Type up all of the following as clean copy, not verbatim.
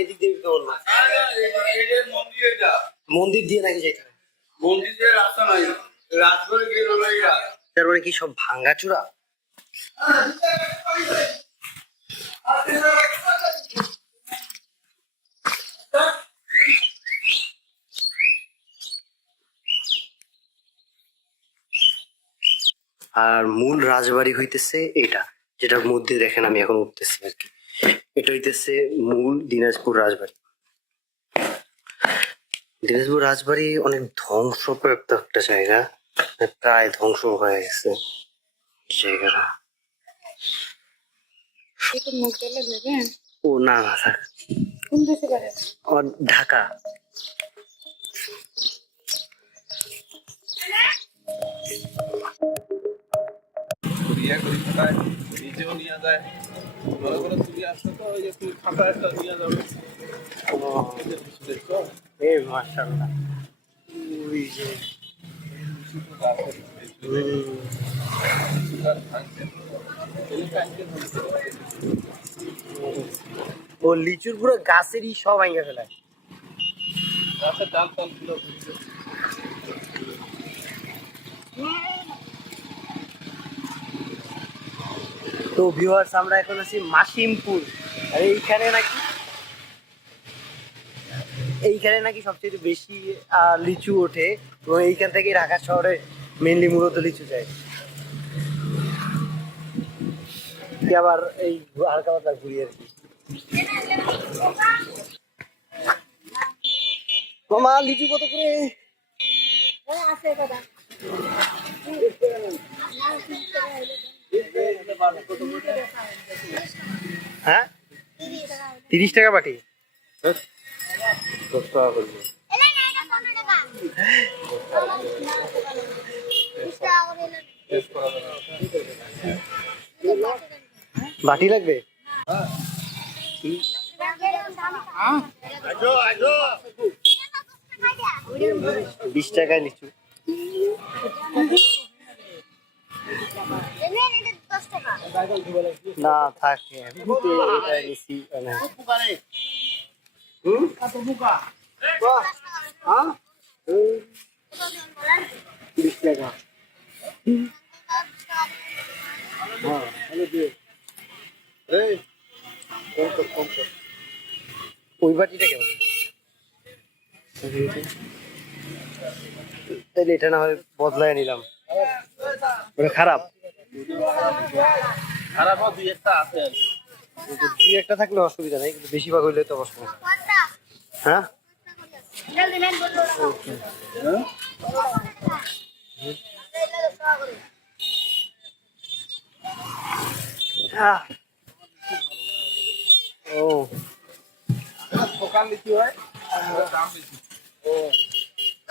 এদিক দিয়ে তো বলবো মন্দির দিয়ে নাকি যেতে হবে? মন্দির দিয়ে রাস্তা নাই, রাজবাড়ি গিয়ে তার মানে কি সব ভাঙ্গাচুরা? আর মূল রাজবাড়ি হইতেছে এটা, যেটার মধ্যে দেখেন আমি এখন উঠতেছি আর কি। এটা হইতেছে মূল দিনাজপুর রাজবাড়ি। দিনাজপুর রাজবাড়ি অনেক ধ্বংসপ্রাপ্ত একটা জায়গা, প্রায় ধ্বংস হয়ে গেছে জায়গাটা। ও না না থাক, ঢাকা। নিজেও নিয়ে যায়, মনে করে তুমি আসছো তো ওই যে তুমি খাতা একটা নিয়ে যাবে। দেখছো মাশাআল্লাহ, ওই যে ও লিচুর পুরো গাছেরই সব ভাঙা ফেলায়। গাছের ডাল টাল গুলো তো ভিউয়ার্স, আমরা এখন আছি মাসিমপুর। আর এইখানে নাকি সবচেয়ে বেশি লিচু ওঠে এবং এইখান থেকে ঢাকা শহরে মেনলি মূলত লিচু যায়। আবার এই হালকা পাতলা ঘুরি আর কি। মামা লিচু কত করে? হ্যাঁ 30 টাকা বাটি। 10 টাকা করবে। বাটি লাগবে? 20 টাকায় লিচু। না থাকে নিচ্ছি। 20 টাকা। ওই বাটিটা কেমন? তাহলে এটা না হয় বদলায় নিলাম। ওটা খারাপ? খারাপ দুই একটা আছে আর কি। দুই একটা থাকলে অসুবিধা নেই, কিন্তু বেশিরভাগ হইলে তো অসুবিধা। হ্যাঁ ও দোকান লিচু হয়, দাম বেশি।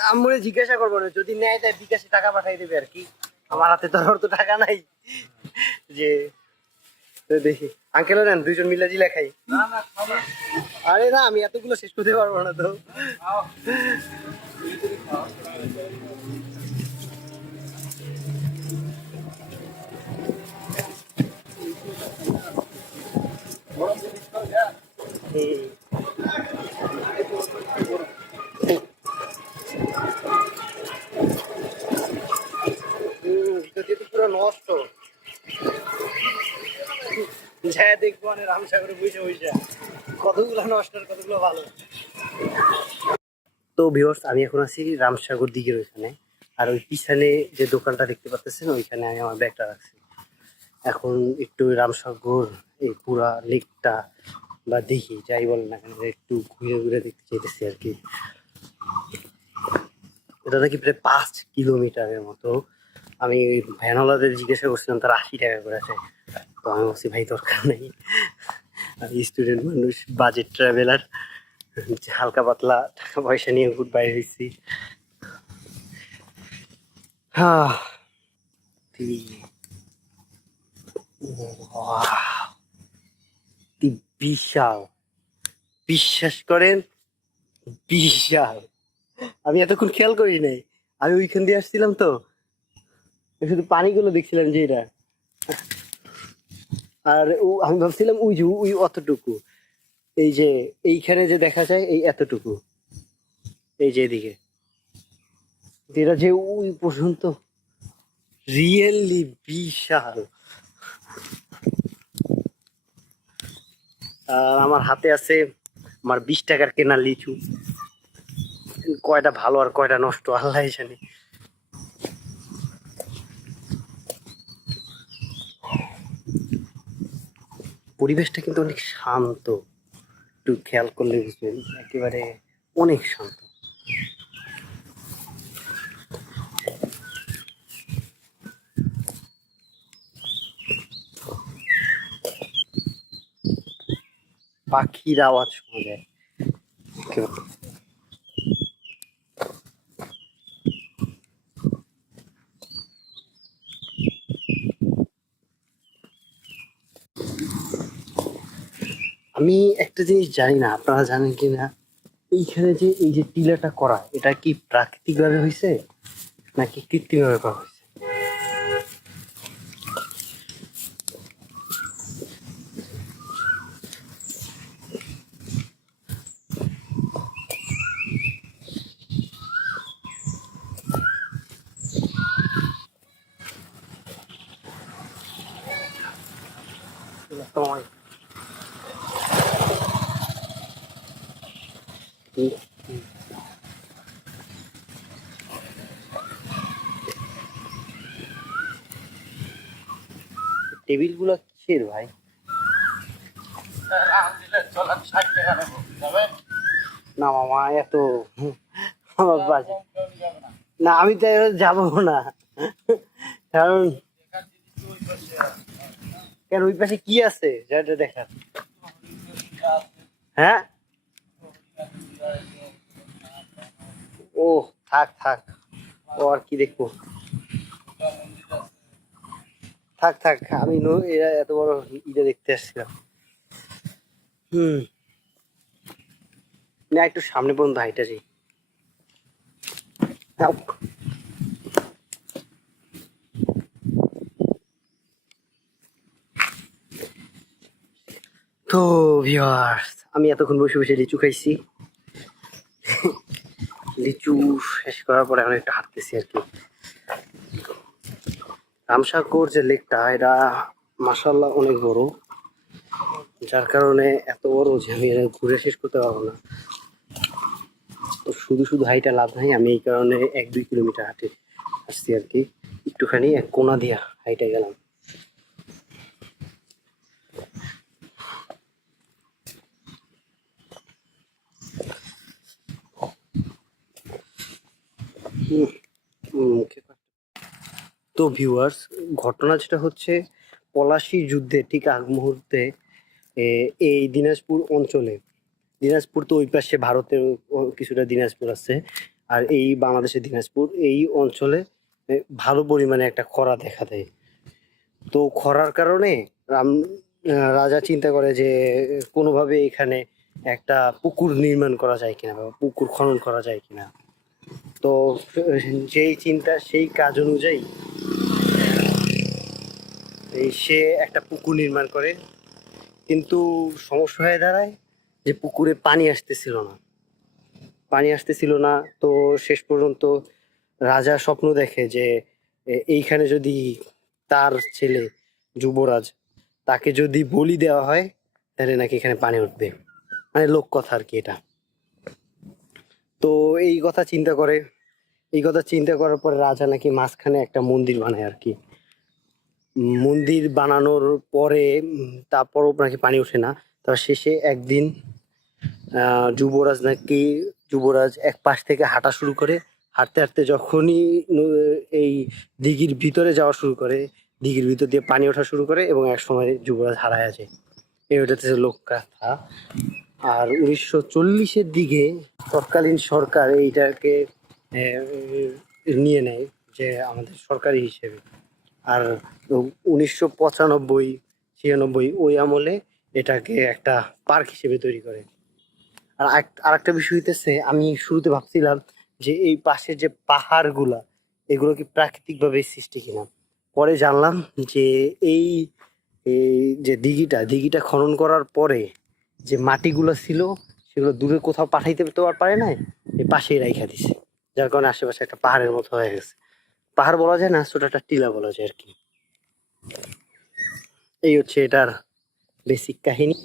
আমি জিজ্ঞাসা করবো না, যদি নেয় তাই বিকাশে টাকা পাঠাই দেবে আর কি। আমার হাতে তো আর তো টাকা নাই যে। তো দেখি আঙ্কেল নেন, দুইজন মিলে জিলা খাই। আরে না, আমি এতগুলো শেষ করতে পারবো না তো। পুরো নষ্ট। হ্যাঁ দেখবো মানে রামসাগরে বসে বসে কতগুলো নষ্ট আর কতগুলো ভালো। তো ভিউয়ার্স, আমি এখন আছি রামসাগর দিকের ওইখানে। আর ওই পিছনে যে দোকানটা দেখতে পাচ্ছেন ওইখানে আমি আমার ব্যাগটা রাখছি। এখন একটু রামসাগর এই পুরা লেকটা বা দেখি, যাই বলেন না কেন, একটু ঘুরে ঘুরে দেখতে চাইতেছি আর কি। এটা নাকি প্রায় 5 কিলোমিটারের মতো। আমি ভ্যানওয়ালাদের জিজ্ঞাসা করছিলাম, তারা 80 টাকা করে আছে। তো আমি বলছি ভাই দরকার নেই, আমি স্টুডেন্ট মানুষ, বাজেট ট্রাভেলার, হালকা পাতলা টাকা পয়সা নিয়ে ঘুর বাইরে হয়েছি। হ্যাঁ বিশাল, বিশ্বাস করেন বিশাল। আমি এতক্ষণ খেয়াল করি নাই, আমি ওইখান দিয়ে আসছিলাম তো শুধু পানিগুলো দেখছিলাম যে এটা। আর আমি ভাবছিলাম ওই যে ওই অতটুকু, এই যে এইখানে যে দেখা যায় এই এতটুকু, এই যে এদিকে এটা যে ওই পর্যন্ত রিয়েলি বিশাল। আর আমার হাতে আছে আমার 20 টাকার কেনা লিচু, কয়টা ভালো আর কয়টা নষ্ট আল্লাহ জানে। পরিবেশটা কিন্তু অনেক শান্ত, একটু খেয়াল করলে বুঝবেন একেবারে অনেক শান্ত। পাখির আওয়াজ শোনা যায় একেবারে। আমি একটা জিনিস জানি না, আপনারা জানেন কি না, এইখানে যে এই যে টিলাটা করা, এটা কি প্রাকৃতিক ভাবে হয়েছে নাকি কৃত্রিম ভাবে করা হয়েছে? টেবিল গুলা কিসের ভাই? চলেন 60 টাকা নেবো, যাবেন? না মামা এত আমার বাজে না, আমি তো যাবো না, কারণ কেন ওই পাশে কি আছে যেটা দেখার? হ্যাঁ, ও থাক থাক, ও আর কি দেখবো, থাক থাক, আমি এরা এত বড় ইটা দেখতে আসছিলাম। হুম, না একটু সামনে পর্যন্ত হাইটা যাই। তো ভিউয়ার্স, আমি এতক্ষণ বসে বসে লিচু খাইছি, লিচু শেষ করার পরে এখন একটু হাঁটতেছি আর কি। রামসাগর যে লেকটা, এটা মাসাল্লাহ অনেক বড়, যার কারণে এত বড় যে আমি এটা ঘুরে শেষ করতে পারবো না। তো শুধু শুধু হাইটা লাভ নাই, আমি এই কারণে 1-2 কিলোমিটার হাঁটে আসছি আর কি, একটুখানি এক কোনা দিয়া হাইটা গেলাম। তো ভিউয়ার্স, ঘটনা যেটা হচ্ছে, পলাশী যুদ্ধে ঠিক আগ মুহূর্তে এই দিনাজপুর অঞ্চলে, দিনাজপুর তো ওই পাশে ভারতের কিছুটা দিনাজপুর আছে, আর এই বাংলাদেশের দিনাজপুর এই অঞ্চলে ভালো পরিমাণে একটা খরা দেখা দেয়। তো খরার কারণে রাজা চিন্তা করে যে কোনোভাবে এখানে একটা পুকুর নির্মাণ করা যায় কিনা বা পুকুর খনন করা যায় কিনা। তো যেই চিন্তা সেই কাজ অনুযায়ী সে একটা পুকুর নির্মাণ করে, কিন্তু সমস্যা হয়ে দাঁড়ায় যে পুকুরে পানি আসতেছিল না। তো শেষ পর্যন্ত রাজা স্বপ্ন দেখে যে এইখানে যদি তার ছেলে যুবরাজ, তাকে যদি বলি দেওয়া হয় তাহলে নাকি এখানে পানি উঠবে, মানে লোক কথা আর কি এটা। তো এই কথা চিন্তা করে, এই কথা চিন্তা করার পরে রাজা নাকি মাঝখানে একটা মন্দির বানায় আর কি। মন্দির বানানোর পরে তারপরও নাকি পানি ওঠে না। তার শেষে একদিন যুবরাজ এক পাশ থেকে হাঁটা শুরু করে, হাঁটতে হাঁটতে যখনই এই দিঘির ভিতরে যাওয়া শুরু করে, দিঘির ভিতর দিয়ে পানি ওঠা শুরু করে এবং এক সময় যুবরাজ হারায় যায়। এই ওটাতে লোকগাথা। আর 1940-এর দিকে তৎকালীন সরকার এইটাকে নিয়ে নেয় যে আমাদের সরকারি হিসেবে। আর 1995-96 ওই আমলে এটাকে একটা পার্ক হিসেবে তৈরি করে। আর আরেকটা বিষয় হইতেছে, আমি শুরুতে ভাবছিলাম যে এই পাশের যে পাহাড়গুলা, এগুলো কি প্রাকৃতিক ভাবে সৃষ্টি কিনা। পরে জানলাম যে এই এই যে দিঘিটা খনন করার পরে যে মাটিগুলো ছিল সেগুলো দূরে কোথাও পাঠাইতে তো আর পারে নাই, এই পাশেই রাইখা দিছে, যার কারণে আশেপাশে একটা পাহাড়ের মতো হয়ে গেছে। পাহাড় বলা যায় না, ছোট একটা টিলা বলা যায় আর কি। এই হচ্ছে এটার বেসিক কাহিনী।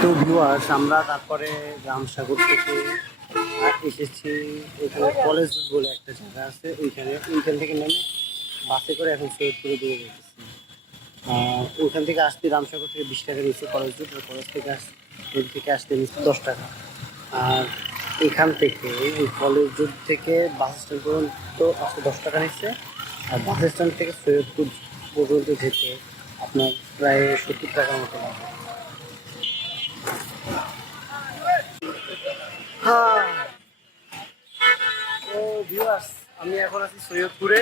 তো ভিউয়ার্স, আমরা তারপরে রামসাগর থেকে এসেছি এখানে কলেজ বলে একটা জায়গা আছে, ওইখান থেকে নেমে বাসে করে এখন সৈয়দপুরে দিয়ে যেতেছি। ওইখান থেকে আসতে রামসাগর থেকে 20 টাকা নিচ্ছে কলেজ রুট, আর কলেজ থেকে থেকে আসতে নিচ্ছে 10 টাকা। আর এখান থেকে এই কলেজ রুট থেকে বাস স্ট্যান্ড পর্যন্ত আসতে 10 টাকা নিচ্ছে, আর বাস স্ট্যান্ড থেকে সৈয়দপুর পর্যন্ত যেতে আপনার প্রায় 70 টাকার মতো লাগবে। হ্যাঁ, তো ভিউয়ার্স, আমি এখন আছি সৈয়দপুরে।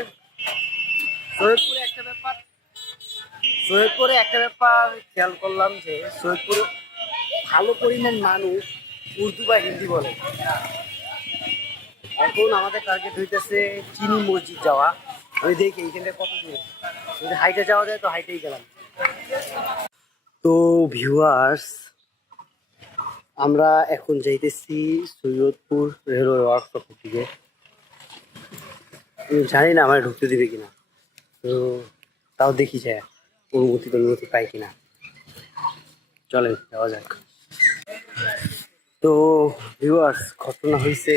সৈয়দপুরে একটা ব্যাপার খেয়াল করলাম যে সৈয়দপুরে ভালো পরিমাণ মানুষ উর্দু বা হিন্দি বলে। এখন আমাদের টার্গেট হইতেছে চিনি মসজিদ যাওয়া। আমি দেখি এইখানটা কত দূরে, যদি হাইটে যাওয়া যায় তো হাইটেই গেলাম। তো ভিউয়ার্স, আমরা এখন যাইতেছি সৈয়দপুর রেলওয়ে ওয়ার্কশপ থেকে। আমি জানি না আমার ঢুকতে দিবে কিনা, তো তাও দেখি যায় অনুমতি পাই কিনা। চলেন যাওয়া যাক। তো ভিউয়ার্স, ঘটনা হয়েছে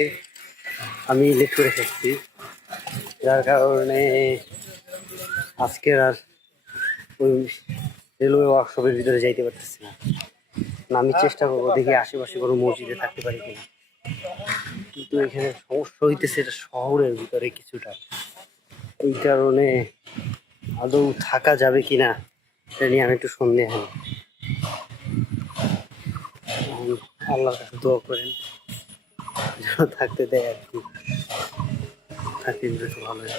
আমি লেট করে ফেলছি, যার কারণে আজকের আর ওই রেলওয়ে ওয়ার্কশপের ভিতরে যাইতে পারতেছি না। আমি চেষ্টা করবো, দেখি আশেপাশে কোনো মসজিদে থাকতে পারি কিনা। কিন্তু এখানে সমস্যা হইতেছে, এটা শহরের ভিতরে কিছুটা, এই কারণে আদৌ থাকা যাবে কিনা এটা নিয়ে আমি একটু সন্দেহ। আল্লাহর কাছে দোয়া করেন যেন থাকতে দেয় আর কি, থাকতে দিলে তো ভালো হয়।